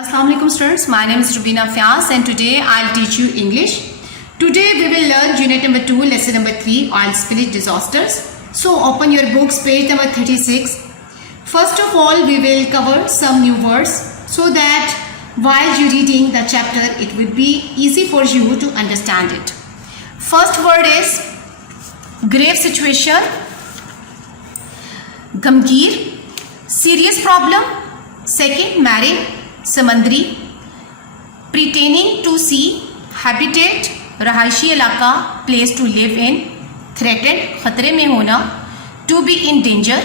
Assalamu alaikum students, my name is Rubina Fias and today I'll teach you English. Today we will learn unit number 2, lesson number 3, oil spillage disasters. So open your books, page number 36. First of all, we will cover some new words so that while you reading the chapter, it will be easy for you to understand it. First word is grave situation, गंभीर, serious problem. Second, marine, समंदरी, pertaining to sea, habitat, रहायशी इलाका, place to live in, threatened, खतरे में होना, to be in danger,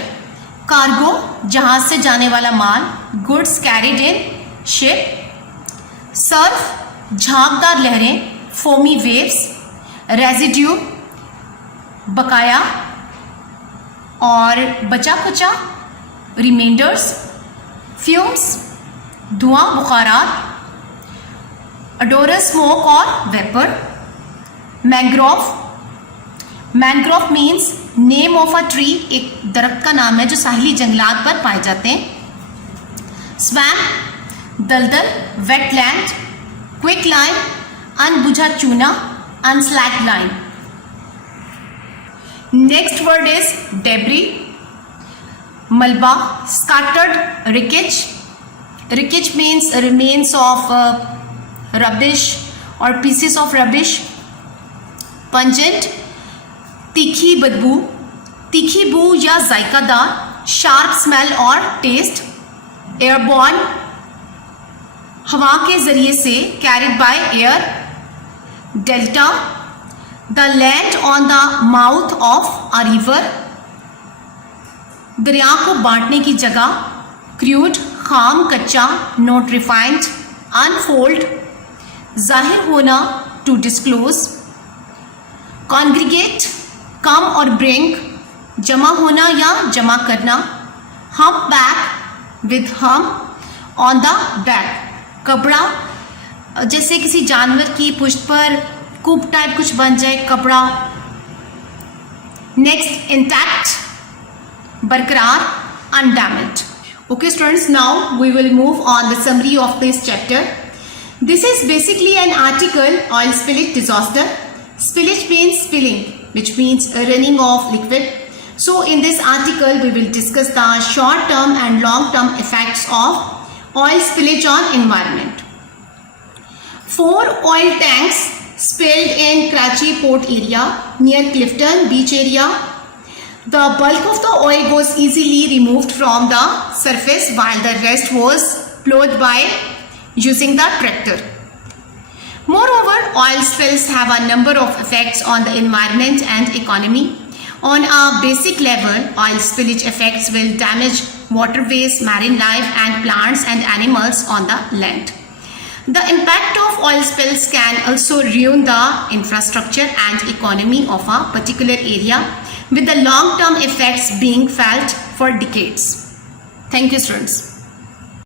cargo, जहाज से जाने वाला माल, goods carried in ship, surf, झागदार लहरें, foamy waves, residue, बकाया और बचा खुचा, रिमाइंडर्स, फ्यूम्स, धुआं बुखारात, अडोरस स्मोक और vapour, mangrove, mangrove means name of a tree, एक दरख्त का नाम है जो साहिली जंगलात पर पाए जाते हैं, स्वैम्प, दलदल, वेटलैंड, क्विक लाइन, अनबुझा चूना, unslaked lime. Next word is debris, मलबा, scattered wreckage. Wreckage means remains of rubbish or pieces of rubbish. Pungent, तीखी बदबू, तीखी बू या जायकादार, sharp smell और taste. Airborne, हवा के जरिए से, carried by air. Delta, the land on the mouth of a river. दरिया को बांटने की जगह. क्रूड, खाम, कच्चा, नॉट रिफाइंड. अनफोल्ड, जाहिर होना, टू डिस्क्लोज. कॉन्ग्रीगेट, कम और ब्रिंग, जमा होना या जमा करना. Hump back, with hump on the back, कपड़ा, जैसे किसी जानवर की पुष्ट पर कूप टाइप कुछ बन जाए, कपड़ा. नेक्स्ट, इंटैक्ट, बरकरार, undamaged. Okay students, now we will move on the summary of this chapter. This is basically an article, oil spillage disaster. Spillage means spilling, which means running of liquid. So in this article we will discuss the short term and long term effects of oil spillage on environment. 4 oil tanks spilled in Karachi port area near Clifton beach area. The bulk of the oil was easily removed from the surface while the rest was plowed by using the tractor. Moreover, oil spills have a number of effects on the environment and economy. On a basic level, oil spillage effects will damage waterways, marine life and plants and animals on the land. The impact of oil spills can also ruin the infrastructure and economy of a particular area, with the long-term effects being felt for decades. Thank you, students.